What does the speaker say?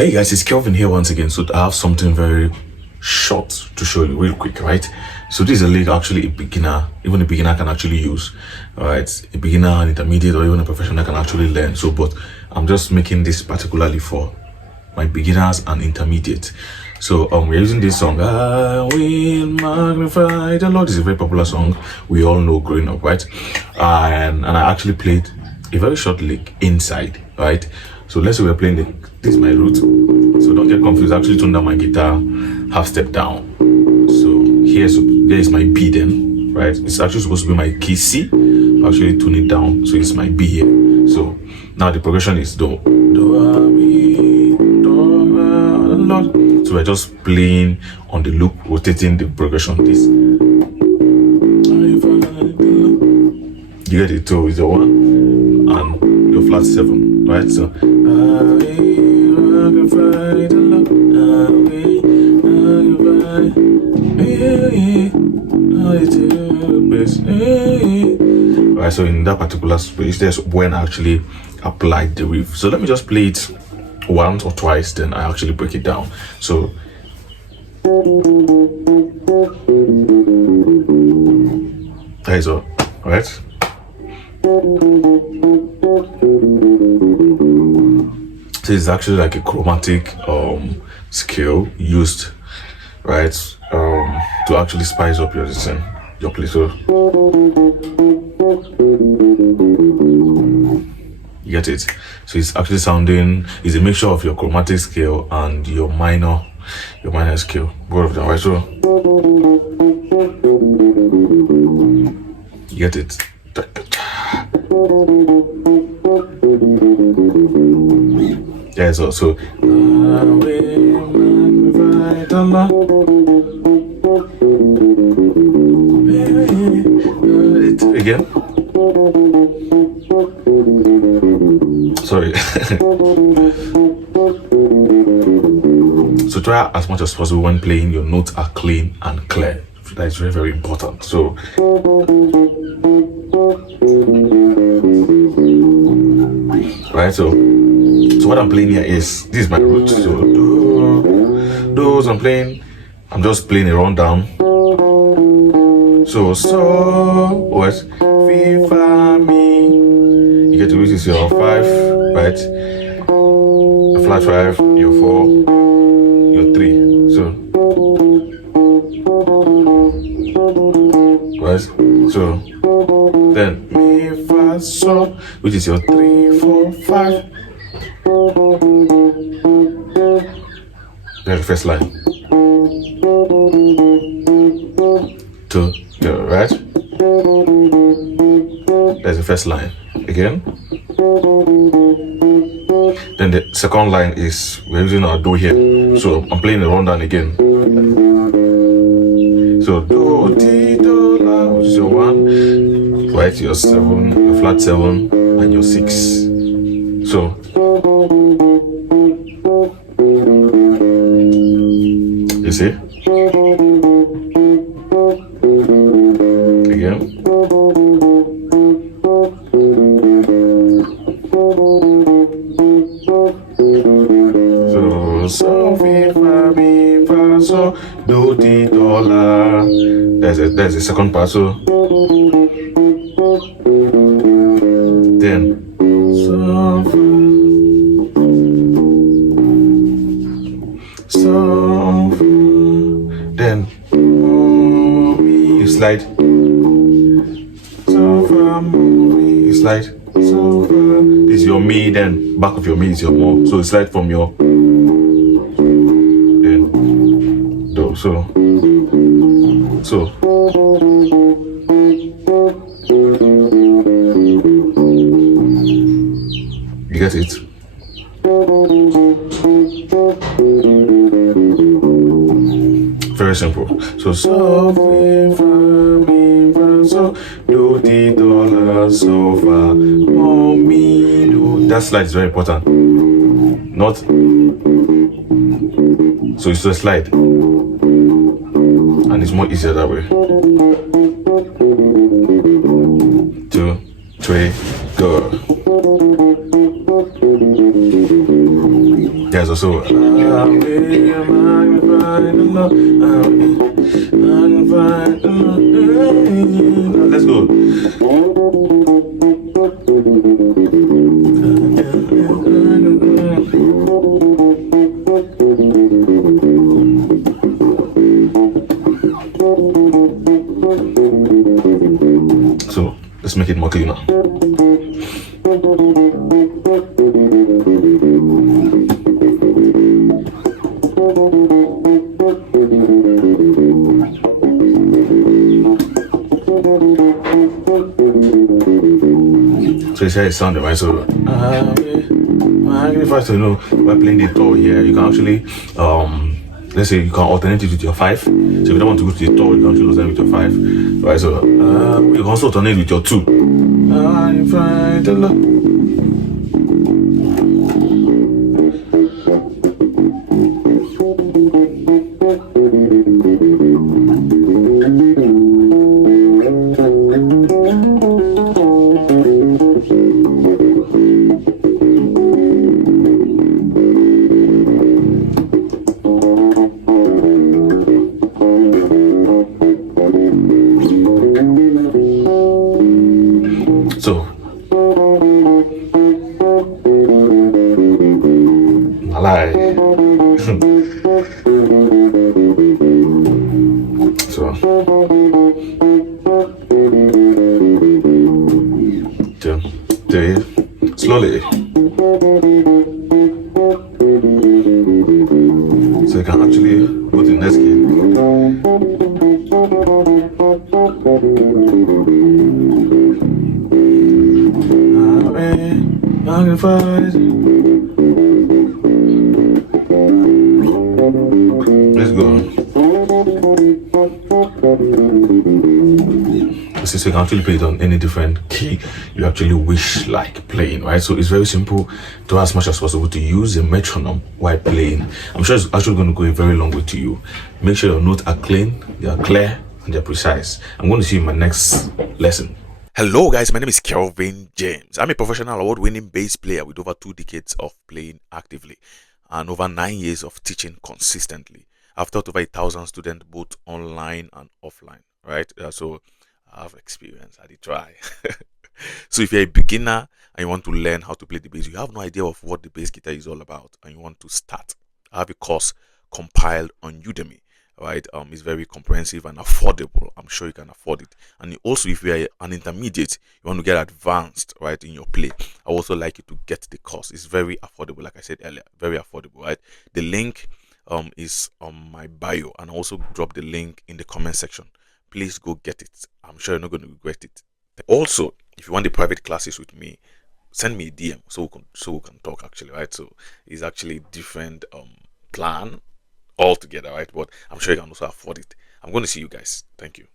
Hey guys, it's Kelvin here once again. So I have something very short to show you real quick, right? So this is a lick actually a beginner, even a beginner can actually use. Alright, a beginner, an intermediate, or even a professional can actually learn. So but I'm just making this particularly for my beginners and intermediate. So we're using this song, I will magnify the Lord. Is a very popular song we all know growing up, right? And I actually played a very short lick inside, right? So let's say we're playing this is my root. So don't get confused. I actually turned down my guitar half step down. So there is my B then, right? It's actually supposed to be my key C. I actually tune it down. So it's my B here. So now the progression is do, mi, Lord. So we're just playing on the loop, rotating the progression. This. You get it, 2 is the 1 and your flat 7, right? So right, so in that particular space, there's when I actually applied the riff. So let me just play it once or twice, then I actually break it down. So there is all right. So it's actually like a chromatic scale used, right, to actually spice up your listen, your play. So you get it. So it's actually sounding is a mixture of your chromatic scale and your minor scale, both of them, right? So you get it. Yeah, so I will magnify the Lord. Again. Sorry. So try as much as possible when playing, your notes are clean and clear. That is very, very important. So right, so what I'm playing here is this is my root. So those I'm just playing a rundown. So what? Fi fa mi. You get to which is your 5, right? A flat 5, your 4, your 3. So right. So then mi fa so, which is your 3, 4, 5. There's the first line. 2, you're right. There's the first line again. Then the second line is we're using our do here. So I'm playing the rundown again. So do ti do la, which is your 1, right? Your 7, your flat 7, and your 6. So you see? Again. So fi fa mi fa so do ti do la. There's the second part. So then so then you slide. So you slide. So this is your mi, then back of your mi is your mo. So you slide from your then do. So you get it. Very simple. So fi fa mi fa so do ti do la so fa mo mi do. That slide is very important. Not so it's a slide, and it's more easier that way. 2, 3, go. guys also. Let's go. So let's make it more cleaner. So it's how it sounded, right? So if I to know by playing the door here, you can actually let's say you can alternate it with your 5. So if you don't want to go to the door, you can actually alternate with your 5. Right, so you can also alternate with your 2. So lie. So slowly. So you can actually go to the next key. Magnified. Let's go. So you can actually play it on any different key you actually wish like playing, right? So it's very simple to as much as possible to use a metronome while playing. I'm sure it's actually going to go a very long way to you. Make sure your notes are clean, they are clear, and they're precise. I'm going to see you in my next lesson. Hello guys, my name is Kelvin James. I'm a professional award-winning bass player with over 2 decades of playing actively and over 9 years of teaching consistently. I've taught over 1,000 students both online and offline, right? So I have experience, I did try. So if you're a beginner and you want to learn how to play the bass, you have no idea of what the bass guitar is all about and you want to start, I have a course compiled on Udemy. Right, it's very comprehensive and affordable. I'm sure you can afford it. And also, if you are an intermediate, you want to get advanced, right, in your play, I also like you to get the course. It's very affordable, like I said earlier, very affordable, right? The link is on my bio, and I also drop the link in the comment section. Please go get it. I'm sure you're not going to regret it. Also, if you want the private classes with me, send me a DM so we can talk actually, right? So it's actually different plan altogether, right? But I'm sure you can also afford it. I'm going to see you guys. Thank you.